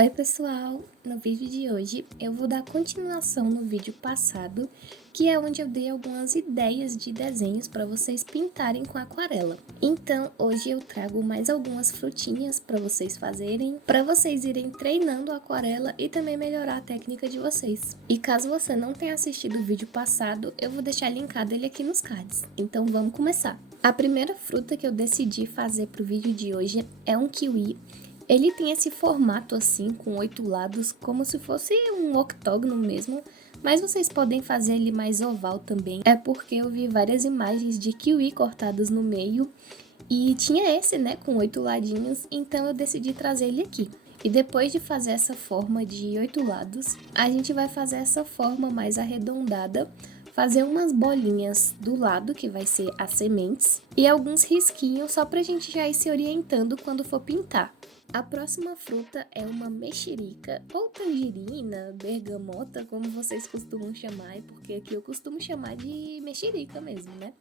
Oi pessoal, no vídeo de hoje eu vou dar continuação no vídeo passado, que é onde eu dei algumas ideias de desenhos para vocês pintarem com aquarela. Então hoje eu trago mais algumas frutinhas para vocês fazerem, para vocês irem treinando a aquarela e também melhorar a técnica de vocês. E caso você não tenha assistido o vídeo passado, eu vou deixar linkado ele aqui nos cards. Então vamos começar. A primeira fruta que eu decidi fazer para o vídeo de hoje é um kiwi. Ele tem esse formato assim, com 8 lados, como se fosse um octógono mesmo, mas vocês podem fazer ele mais oval também. É porque eu vi várias imagens de kiwi cortados no meio e tinha esse, né, com 8 ladinhos, então eu decidi trazer ele aqui. E depois de fazer essa forma de 8 lados, a gente vai fazer essa forma mais arredondada, fazer umas bolinhas do lado, que vai ser as sementes, e alguns risquinhos só pra gente já ir se orientando quando for pintar. A próxima fruta é uma mexerica, ou tangerina, bergamota, como vocês costumam chamar, porque aqui eu costumo chamar de mexerica mesmo, né?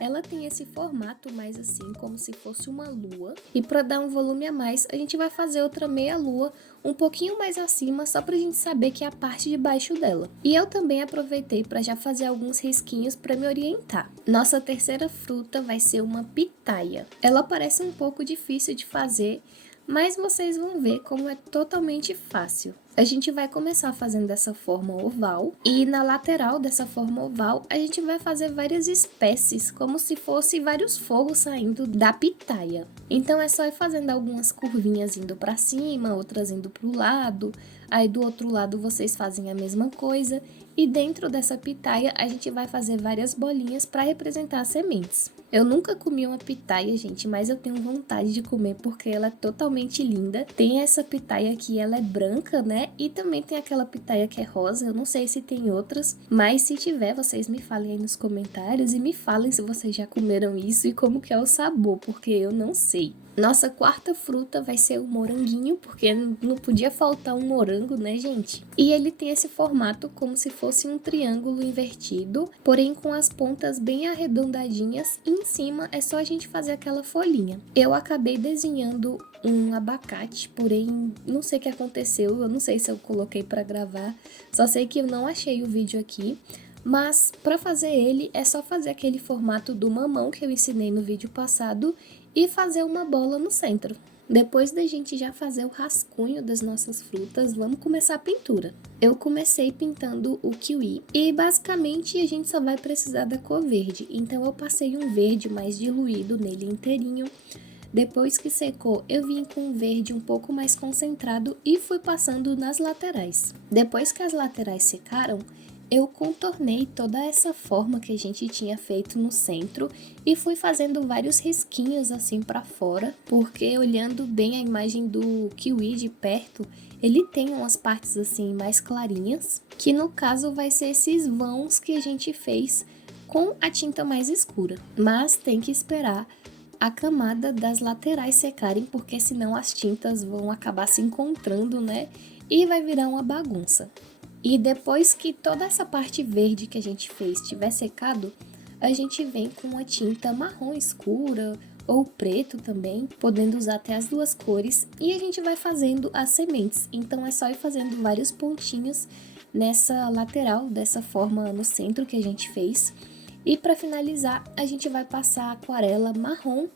Ela tem esse formato mais assim, como se fosse uma lua. E para dar um volume a mais, a gente vai fazer outra meia lua, um pouquinho mais acima, só pra gente saber que é a parte de baixo dela. E eu também aproveitei para já fazer alguns risquinhos para me orientar. Nossa terceira fruta vai ser uma pitaia. Ela parece um pouco difícil de fazer, mas vocês vão ver como é totalmente fácil. A gente vai começar fazendo dessa forma oval e na lateral dessa forma oval a gente vai fazer várias espécies, como se fosse vários fogos saindo da pitaia. Então é só ir fazendo algumas curvinhas indo para cima, outras indo para o lado, aí do outro lado vocês fazem a mesma coisa e dentro dessa pitaia a gente vai fazer várias bolinhas para representar as sementes. Eu nunca comi uma pitaia, gente, mas eu tenho vontade de comer porque ela é totalmente linda. Tem essa pitaia que ela é branca, né? E também tem aquela pitaia que é rosa. Eu não sei se tem outras, mas se tiver, vocês me falem aí nos comentários e me falem se vocês já comeram isso e como que é o sabor, porque eu não sei. Nossa quarta fruta vai ser o moranguinho, porque não podia faltar um morango, né, gente? E ele tem esse formato como se fosse um triângulo invertido, porém com as pontas bem arredondadinhas e em cima é só a gente fazer aquela folhinha. Eu acabei desenhando um abacate, porém não sei o que aconteceu, eu não sei se eu coloquei para gravar, só sei que eu não achei o vídeo aqui. Mas para fazer ele é só fazer aquele formato do mamão que eu ensinei no vídeo passado e fazer uma bola no centro. Depois da gente já fazer o rascunho das nossas frutas, vamos começar a pintura. Eu comecei pintando o kiwi e basicamente a gente só vai precisar da cor verde, então eu passei um verde mais diluído nele inteirinho. Depois que secou, eu vim com um verde um pouco mais concentrado e fui passando nas laterais. Depois que as laterais secaram, eu contornei toda essa forma que a gente tinha feito no centro e fui fazendo vários risquinhos assim para fora, porque olhando bem a imagem do kiwi de perto, ele tem umas partes assim mais clarinhas, que no caso vai ser esses vãos que a gente fez com a tinta mais escura. Mas tem que esperar a camada das laterais secarem, porque senão as tintas vão acabar se encontrando, né? E vai virar uma bagunça. E depois que toda essa parte verde que a gente fez tiver secado, a gente vem com uma tinta marrom escura ou preto também, podendo usar até as duas cores, e a gente vai fazendo as sementes. Então é só ir fazendo vários pontinhos nessa lateral, dessa forma no centro que a gente fez. E para finalizar, a gente vai passar aquarela marrom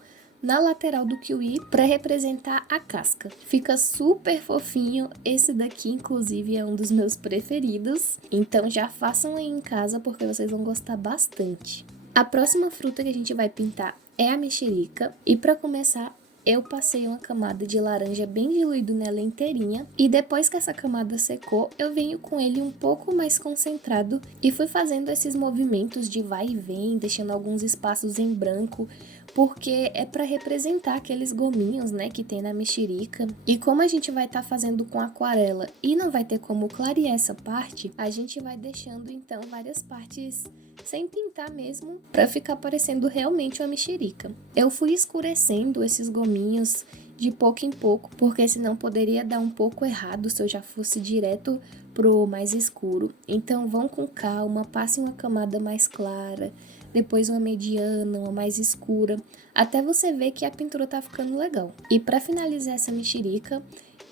na lateral do kiwi para representar a casca. Fica super fofinho, esse daqui inclusive é um dos meus preferidos, então já façam aí em casa porque vocês vão gostar bastante. A próxima fruta que a gente vai pintar é a mexerica e para começar eu passei uma camada de laranja bem diluído nela inteirinha e depois que essa camada secou, eu venho com ele um pouco mais concentrado e fui fazendo esses movimentos de vai e vem, deixando alguns espaços em branco, porque é para representar aqueles gominhos, né, que tem na mexerica. E como a gente vai estar fazendo com aquarela e não vai ter como clarear essa parte, a gente vai deixando então várias partes sem pintar mesmo, para ficar parecendo realmente uma mexerica. Eu fui escurecendo esses gominhos de pouco em pouco, porque senão poderia dar um pouco errado se eu já fosse direto pro mais escuro. Então vão com calma, passem uma camada mais clara, depois uma mediana, uma mais escura, até você ver que a pintura tá ficando legal. E para finalizar essa mexerica,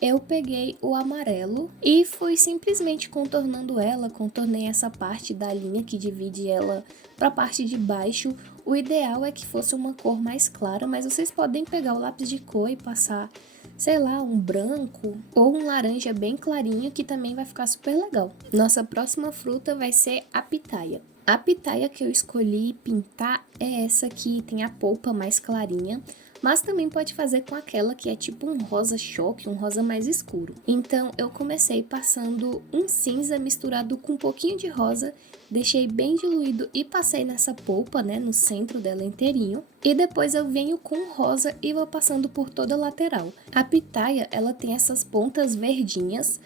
eu peguei o amarelo e fui simplesmente contornando ela, contornei essa parte da linha que divide ela para a parte de baixo. O ideal é que fosse uma cor mais clara, mas vocês podem pegar o lápis de cor e passar, sei lá, um branco ou um laranja bem clarinho, que também vai ficar super legal. Nossa próxima fruta vai ser a pitaia. A pitaia que eu escolhi pintar é essa que tem a polpa mais clarinha, mas também pode fazer com aquela que é tipo um rosa choque, um rosa mais escuro. Então eu comecei passando um cinza misturado com um pouquinho de rosa, deixei bem diluído e passei nessa polpa, né, no centro dela inteirinho. E depois eu venho com rosa e vou passando por toda a lateral. A pitaia, ela tem essas pontas verdinhas,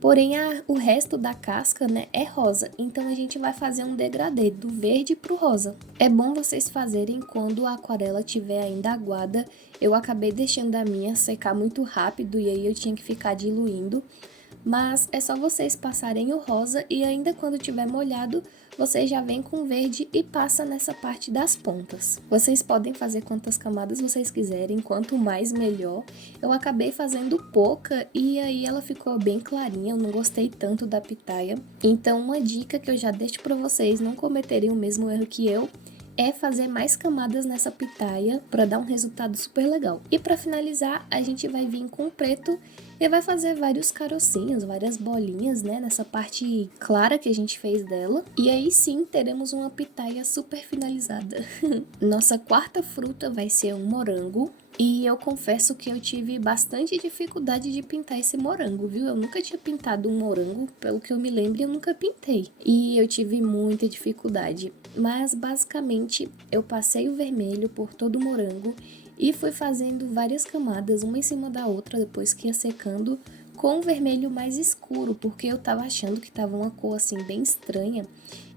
porém o resto da casca, né, é rosa, então a gente vai fazer um degradê do verde pro rosa. É bom vocês fazerem quando a aquarela estiver ainda aguada. Eu acabei deixando a minha secar muito rápido e aí eu tinha que ficar diluindo. Mas é só vocês passarem o rosa e ainda quando tiver molhado, vocês já vêm com o verde e passa nessa parte das pontas. Vocês podem fazer quantas camadas vocês quiserem, quanto mais melhor. Eu acabei fazendo pouca e aí ela ficou bem clarinha, eu não gostei tanto da pitaia. Então uma dica que eu já deixo para vocês não cometerem o mesmo erro que eu, é fazer mais camadas nessa pitaia para dar um resultado super legal. E para finalizar, a gente vai vir com o preto e vai fazer vários carocinhos, várias bolinhas, né, nessa parte clara que a gente fez dela. E aí sim, teremos uma pitaia super finalizada. Nossa quarta fruta vai ser um morango. E eu confesso que eu tive bastante dificuldade de pintar esse morango, viu? Eu nunca tinha pintado um morango, pelo que eu me lembro, eu nunca pintei. E eu tive muita dificuldade. Mas basicamente eu passei o vermelho por todo o morango e fui fazendo várias camadas, uma em cima da outra, depois que ia secando, com o vermelho mais escuro, porque eu tava achando que tava uma cor assim bem estranha,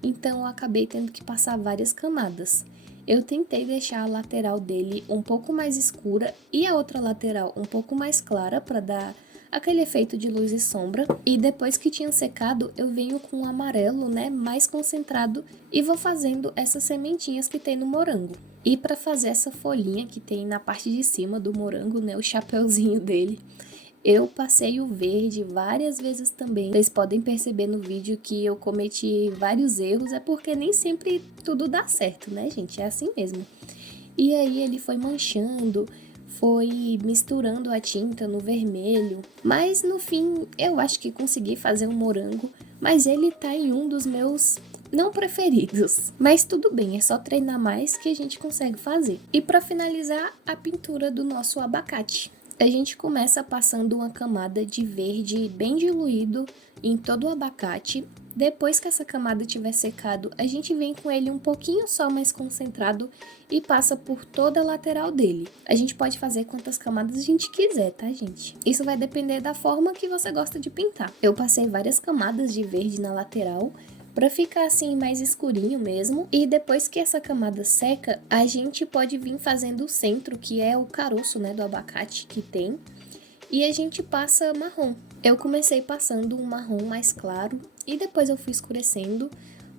então eu acabei tendo que passar várias camadas. Eu tentei deixar a lateral dele um pouco mais escura e a outra lateral um pouco mais clara para dar aquele efeito de luz e sombra. E depois que tinha secado, eu venho com o amarelo, né, mais concentrado e vou fazendo essas sementinhas que tem no morango. E para fazer essa folhinha que tem na parte de cima do morango, né, o chapeuzinho dele, eu passei o verde várias vezes também. Vocês podem perceber no vídeo que eu cometi vários erros, é porque nem sempre tudo dá certo, né, gente? É assim mesmo. E aí ele foi manchando, foi misturando a tinta no vermelho, mas no fim eu acho que consegui fazer um morango, mas ele tá em um dos meus não preferidos. Mas tudo bem, é só treinar mais que a gente consegue fazer. E para finalizar, a pintura do nosso abacate. A gente começa passando uma camada de verde bem diluído em todo o abacate. Depois que essa camada tiver secado, a gente vem com ele um pouquinho só mais concentrado e passa por toda a lateral dele. A gente pode fazer quantas camadas a gente quiser, tá, gente? Isso vai depender da forma que você gosta de pintar. Eu passei várias camadas de verde na lateral, para ficar assim mais escurinho mesmo. E depois que essa camada seca, a gente pode vir fazendo o centro, que é o caroço, né, do abacate que tem. E a gente passa marrom. Eu comecei passando um marrom mais claro e depois eu fui escurecendo.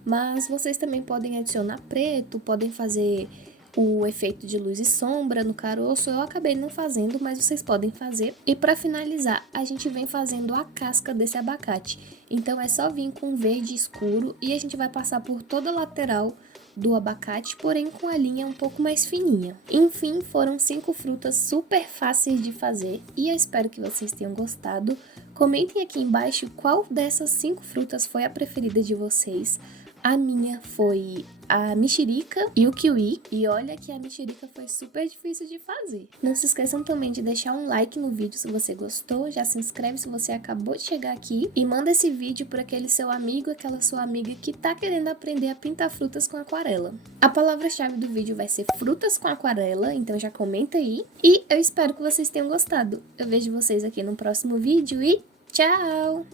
Mas vocês também podem adicionar preto, podem fazer o efeito de luz e sombra no caroço. Eu acabei não fazendo, mas vocês podem fazer. E para finalizar, a gente vem fazendo a casca desse abacate. Então é só vir com verde escuro e a gente vai passar por toda a lateral do abacate, porém com a linha um pouco mais fininha. Enfim, foram 5 frutas super fáceis de fazer e eu espero que vocês tenham gostado. Comentem aqui embaixo qual dessas 5 frutas foi a preferida de vocês. A minha foi a mexerica e o kiwi. E olha que a mexerica foi super difícil de fazer. Não se esqueçam também de deixar um like no vídeo se você gostou. Já se inscreve se você acabou de chegar aqui. E manda esse vídeo para aquele seu amigo, aquela sua amiga que tá querendo aprender a pintar frutas com aquarela. A palavra-chave do vídeo vai ser frutas com aquarela, então já comenta aí. E eu espero que vocês tenham gostado. Eu vejo vocês aqui no próximo vídeo e tchau!